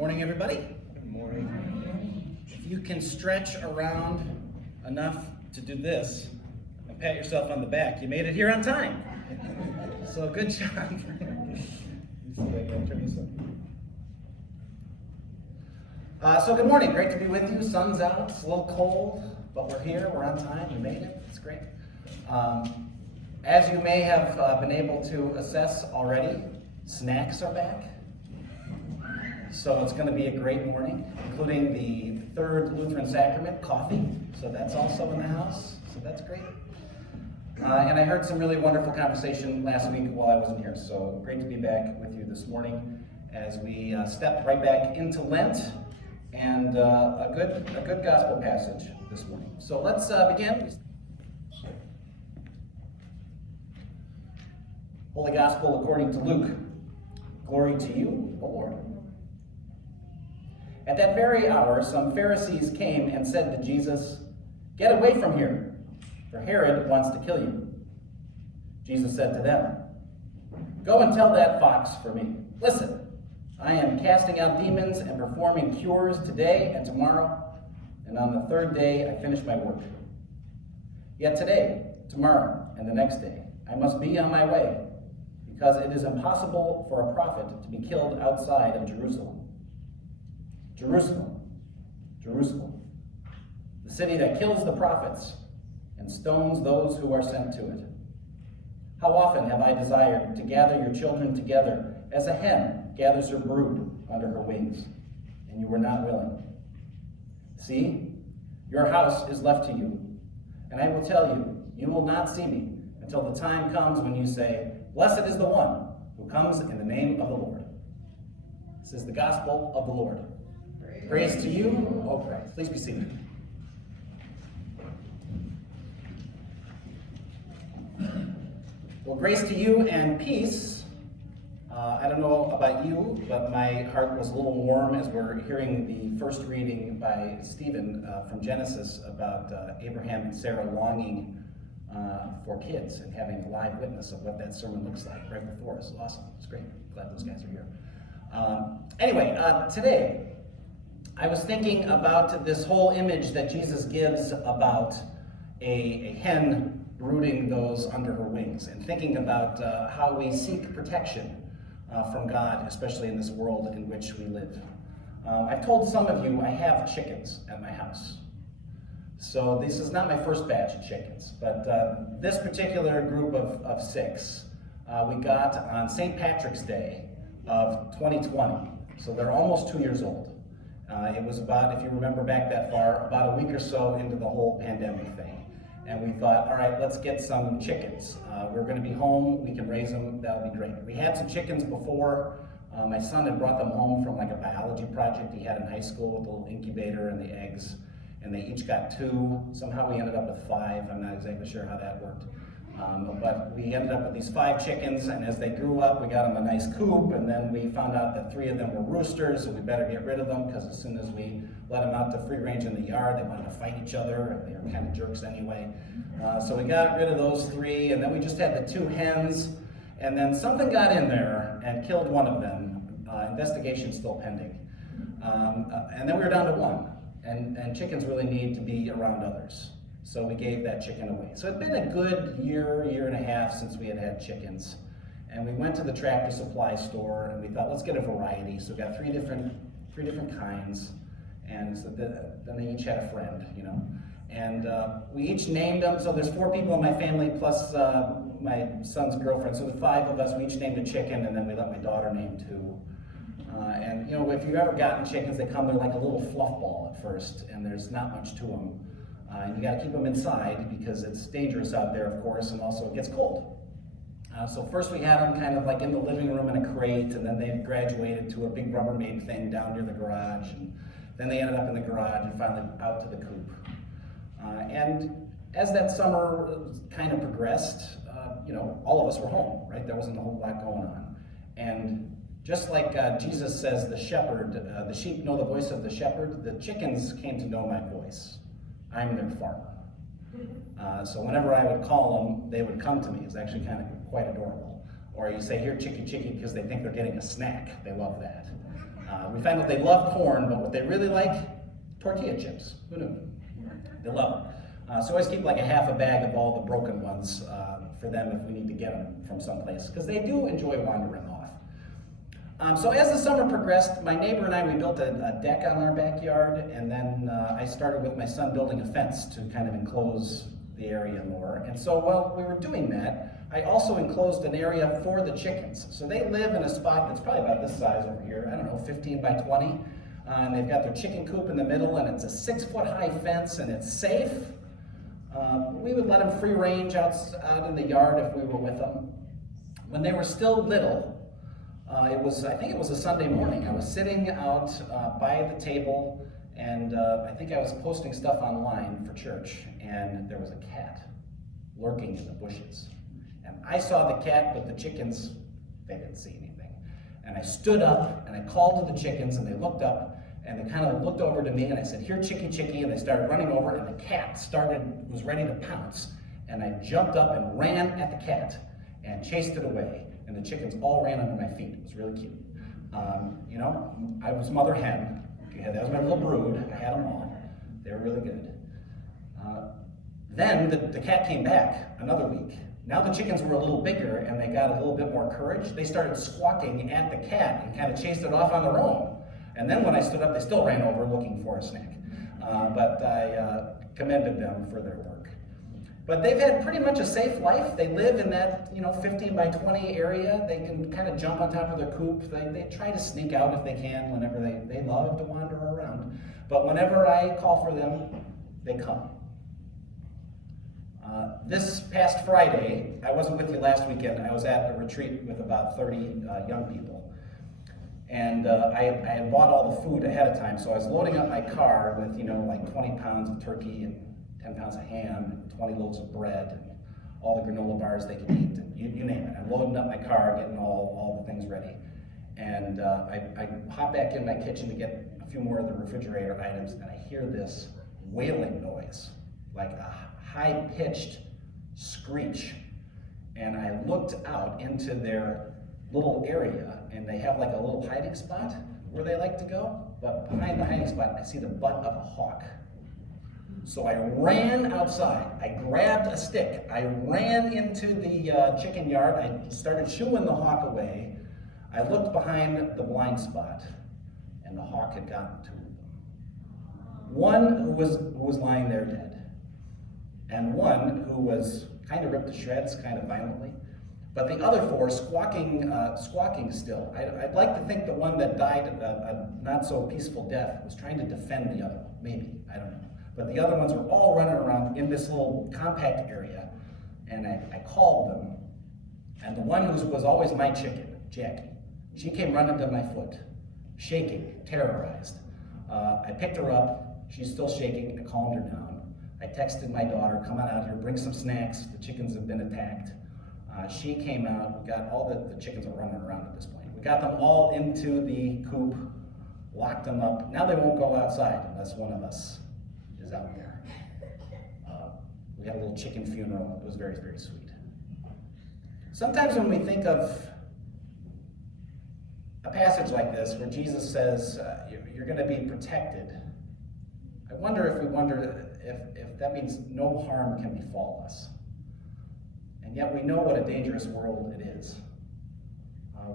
Morning, everybody. Good morning. If you can stretch around enough to do this and pat yourself on the back, you made it here on time. So good job. Let me see if I can turn this up. So good morning. Great to be with you. Sun's out. It's a little cold, but we're here. We're on time. We made it. It's great. As you may have been able to assess already, snacks are back. So it's going to be a great morning, including the third Lutheran sacrament, coffee. So that's also in the house. So that's great. And I heard some really wonderful conversation last week while I wasn't here. So great to be back with you this morning as we step right back into Lent and a good gospel passage this morning. So let's begin. Holy Gospel according to Luke. Glory to you, O Lord. At that very hour, some Pharisees came and said to Jesus, "Get away from here, for Herod wants to kill you." Jesus said to them, "Go and tell that fox for me. Listen, I am casting out demons and performing cures today and tomorrow, and on the third day I finish my work. Yet today, tomorrow, and the next day, I must be on my way, because it is impossible for a prophet to be killed outside of Jerusalem. Jerusalem, Jerusalem, the city that kills the prophets and stones those who are sent to it. How often have I desired to gather your children together as a hen gathers her brood under her wings, and you were not willing. See, your house is left to you, and I will tell you, you will not see me until the time comes when you say, 'Blessed is the one who comes in the name of the Lord.'" This is the gospel of the Lord. Praise to you, O Christ. Please be seated. Well, grace to you and peace. I don't know about you, but my heart was a little warm as we're hearing the first reading by Stephen from Genesis about Abraham and Sarah longing for kids and having a live witness of what that sermon looks like right before us. Awesome. It's great. Glad those guys are here. Anyway, today, I was thinking about this whole image that Jesus gives about a hen brooding those under her wings, and thinking about how we seek protection from God, especially in this world in which we live. I've told some of you I have chickens at my house. So this is not my first batch of chickens, but this particular group of six we got on St. Patrick's Day of 2020. So they're almost 2 years old. It was about, if you remember back that far, about a week or so into the whole pandemic thing. And we thought, all right, let's get some chickens. We're going to be home, we can raise them, that'll be great. We had some chickens before. My son had brought them home from like a biology project he had in high school with a little incubator and the eggs. And they each got 2. Somehow we ended up with 5. I'm not exactly sure how that worked. But we ended up with these 5 chickens, and as they grew up, we got them a nice coop, and then we found out that 3 of them were roosters, so we better get rid of them, because as soon as we let them out to free range in the yard, they wanted to fight each other, and they were kind of jerks anyway. So we got rid of those 3, and then we just had the 2 hens, and then something got in there and killed one of them. Investigation's still pending. And then we were down to 1, and chickens really need to be around others. So we gave that chicken away. So it'd been a good year and a half since we had chickens. And we went to the Tractor Supply store and we thought, let's get a variety. So we got three different kinds. And so then they each had a friend, you know. And we each named them. So there's 4 people in my family plus my son's girlfriend. So the 5 of us, we each named a chicken, and then we let my daughter name 2. And you know, if you've ever gotten chickens, they're like a little fluff ball at first, and there's not much to them. And you got to keep them inside because it's dangerous out there, of course, and also it gets cold. So first we had them kind of like in the living room in a crate, and then they graduated to a big Rubbermaid thing down near the garage, and then they ended up in the garage and finally out to the coop. And as that summer kind of progressed, you know, all of us were home, right? There wasn't a whole lot going on. And just like Jesus says the shepherd, the sheep know the voice of the shepherd, the chickens came to know my voice. I'm their farmer. So whenever I would call them, they would come to me. It's actually kind of quite adorable. Or you say, "Here, chickie, chickie," because they think they're getting a snack. They love that. We found out they love corn, but what they really like, tortilla chips. Who knew? They love them. So I always keep like a half a bag of all the broken ones for them if we need to get them from someplace, because they do enjoy wandering off. So as the summer progressed, my neighbor and I, we built a deck on our backyard, and then I started with my son building a fence to kind of enclose the area more. And so while we were doing that, I also enclosed an area for the chickens. So they live in a spot that's probably about this size over here, I don't know, 15 by 20. And they've got their chicken coop in the middle, and it's a 6-foot high fence, and it's safe. We would let them free range out in the yard if we were with them. When they were still little, I think it was a Sunday morning. I was sitting out by the table, and I think I was posting stuff online for church, and there was a cat lurking in the bushes. And I saw the cat, but the chickens, they didn't see anything. And I stood up, and I called to the chickens, and they looked up, and they kind of looked over to me, and I said, "Here, chickie, chickie," and they started running over, and the cat was ready to pounce. And I jumped up and ran at the cat and chased it away, and the chickens all ran under my feet. It was really cute. I was mother hen. That was my little brood. I had them all. They were really good. Then the cat came back another week. Now the chickens were a little bigger, and they got a little bit more courage. They started squawking at the cat and kind of chased it off on their own. And then when I stood up, they still ran over looking for a snack. But I commended them for their work. But they've had pretty much a safe life. They live in that 15 by 20 area. They can kind of jump on top of their coop. They try to sneak out if they can whenever they love to wander around. But whenever I call for them, they come. This past Friday, I wasn't with you last weekend. I was at a retreat with about 30 young people. And I had bought all the food ahead of time, so I was loading up my car with, like 20 pounds of turkey and 10 pounds of ham, and 20 loaves of bread, and all the granola bars they could eat, and you name it. I'm loading up my car, getting all the things ready. And I hop back in my kitchen to get a few more of the refrigerator items, and I hear this wailing noise, like a high-pitched screech. And I looked out into their little area, and they have like a little hiding spot where they like to go, but behind the hiding spot, I see the butt of a hawk. So I ran outside, I grabbed a stick, I ran into the chicken yard, I started shooing the hawk away. I looked behind the blind spot, and the hawk had gotten two of them. One who was lying there dead, and one who was kind of ripped to shreds, kind of violently. But the other four squawking still. I'd like to think the one that died a not so peaceful death was trying to defend the other one, maybe, I don't know. But the other ones were all running around in this little compact area, and I called them, and the one who was always my chicken, Jackie, she came running to my foot, shaking, terrorized. I picked her up, she's still shaking, I calmed her down. I texted my daughter, "Come on out here, bring some snacks, the chickens have been attacked." She came out, we got all the chickens are running around at this point. We got them all into the coop, locked them up. Now they won't go outside unless one of us is out there. We had a little chicken funeral. It was very, very sweet. Sometimes when we think of a passage like this where Jesus says you're going to be protected, I wonder if that means no harm can befall us. And yet we know what a dangerous world it is.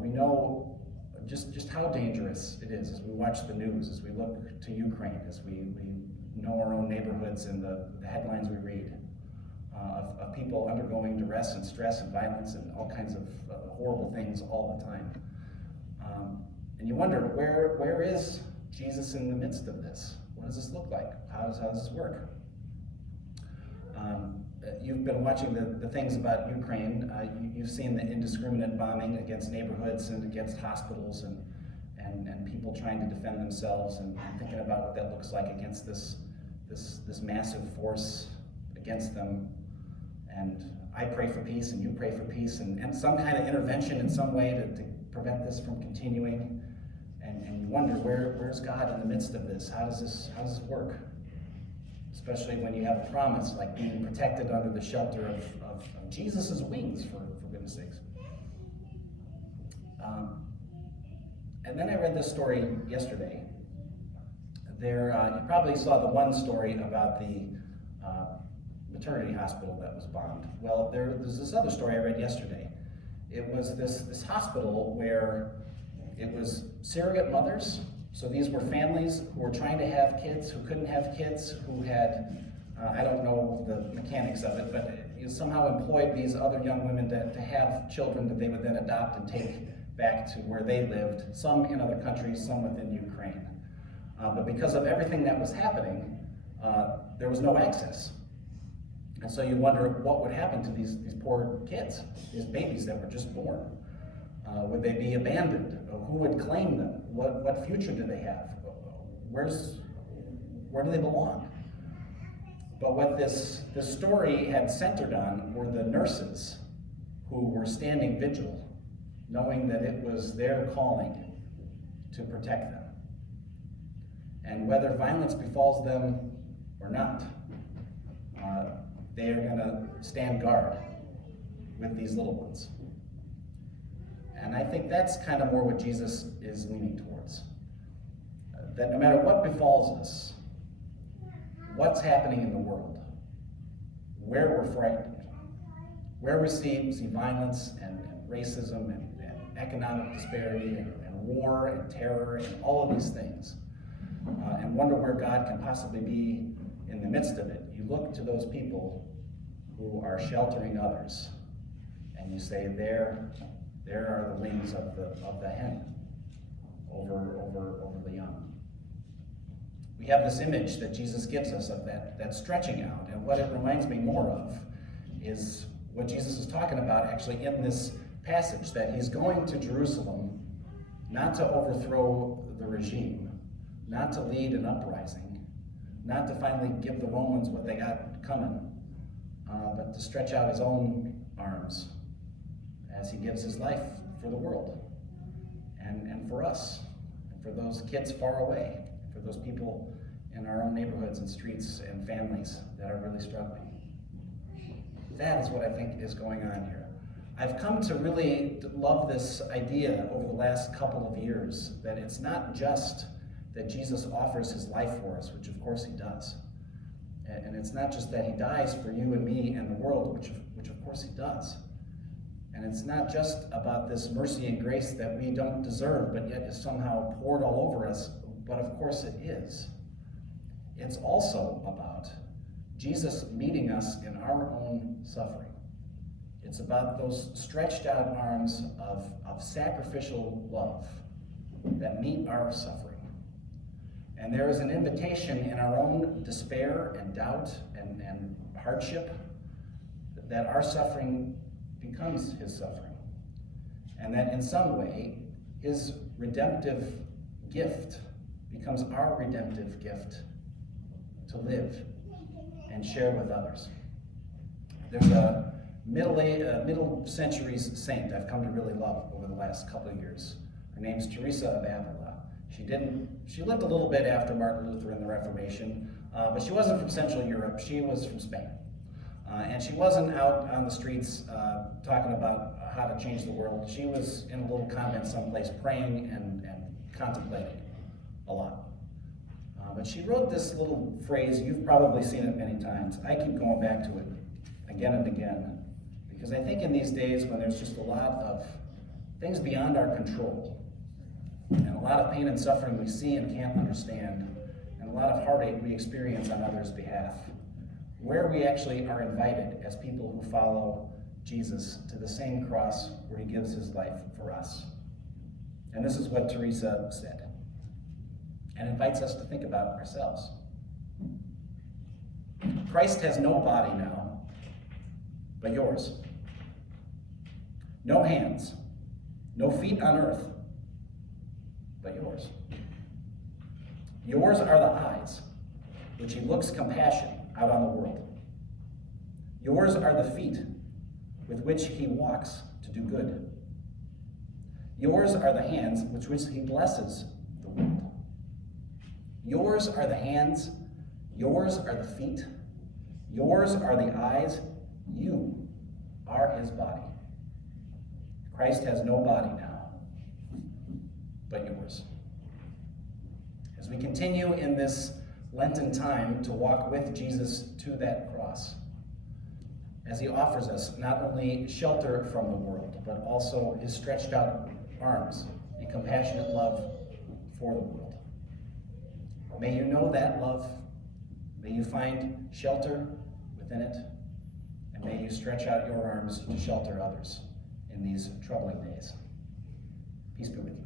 We know just how dangerous it is as we watch the news, as we look to Ukraine, as we know our own neighborhoods and the headlines we read of people undergoing duress and stress and violence and all kinds of horrible things all the time. And you wonder, where is Jesus in the midst of this? What does this look like? How does this work? You've been watching the things about Ukraine. You've seen the indiscriminate bombing against neighborhoods and against hospitals and people trying to defend themselves and thinking about what that looks like against this massive force against them. And I pray for peace and you pray for peace and some kind of intervention in some way to prevent this from continuing. And you wonder, where's God in the midst of this? How does this work? Especially when you have a promise like being protected under the shelter of Jesus' wings, for goodness sakes. And then I read this story yesterday. You probably saw the one story about the maternity hospital that was bombed. Well, there's this other story I read yesterday. It was this hospital where it was surrogate mothers. So these were families who were trying to have kids, who couldn't have kids, who had, I don't know the mechanics of it, but you somehow employed these other young women to have children that they would then adopt and take back to where they lived, some in other countries, some within Ukraine. But because of everything that was happening, there was no access. And so you wonder what would happen to these poor kids, these babies that were just born. Would they be abandoned? Who would claim them? What future do they have? Where do they belong? But what this story had centered on were the nurses who were standing vigil, knowing that it was their calling to protect them. And whether violence befalls them or not, they are going to stand guard with these little ones. And I think that's kind of more what Jesus is leaning towards. That no matter what befalls us, what's happening in the world, where we're frightened, where we see violence and racism and economic disparity and war and terror and all of these things, and wonder where God can possibly be in the midst of it, you look to those people who are sheltering others, and you say, there are the wings of the hen over the young. We have this image that Jesus gives us of that stretching out, and what it reminds me more of is what Jesus is talking about actually in this passage, that he's going to Jerusalem not to overthrow the regime, not to lead an uprising, not to finally give the Romans what they got coming, but to stretch out his own arms as he gives his life for the world and for us, and for those kids far away, for those people in our own neighborhoods and streets and families that are really struggling. That is what I think is going on here. I've come to really love this idea over the last couple of years, that it's not just that Jesus offers his life for us, which of course he does. And it's not just that he dies for you and me and the world, which of course he does. And it's not just about this mercy and grace that we don't deserve, but yet is somehow poured all over us, but of course it is. It's also about Jesus meeting us in our own suffering. It's about those stretched out arms of sacrificial love that meet our suffering. And there is an invitation in our own despair and doubt and hardship that our suffering becomes his suffering. And that in some way, his redemptive gift becomes our redemptive gift to live and share with others. There's a middle centuries saint I've come to really love over the last couple of years. Her name's Teresa of Avila. She lived a little bit after Martin Luther and the Reformation, but she wasn't from Central Europe. She was from Spain. And she wasn't out on the streets talking about how to change the world. She was in a little convent someplace praying and contemplating a lot. But she wrote this little phrase. You've probably seen it many times. I keep going back to it again and again, because I think in these days when there's just a lot of things beyond our control, and a lot of pain and suffering we see and can't understand, and a lot of heartache we experience on others' behalf, where we actually are invited as people who follow Jesus to the same cross where he gives his life for us. And this is what Teresa said, and invites us to think about ourselves. Christ has no body now, but yours. No hands, no feet on earth, but yours. Yours are the eyes, which he looks compassion out on the world. Yours are the feet with which he walks to do good. Yours are the hands with which he blesses the world. Yours are the hands, yours are the feet, yours are the eyes, you are his body. Christ has no body now, but yours. As we continue in this Lenten time to walk with Jesus to that cross, as he offers us not only shelter from the world, but also his stretched out arms and compassionate love for the world. May you know that love, may you find shelter within it, and may you stretch out your arms to shelter others in these troubling days. Peace be with you.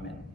Amen.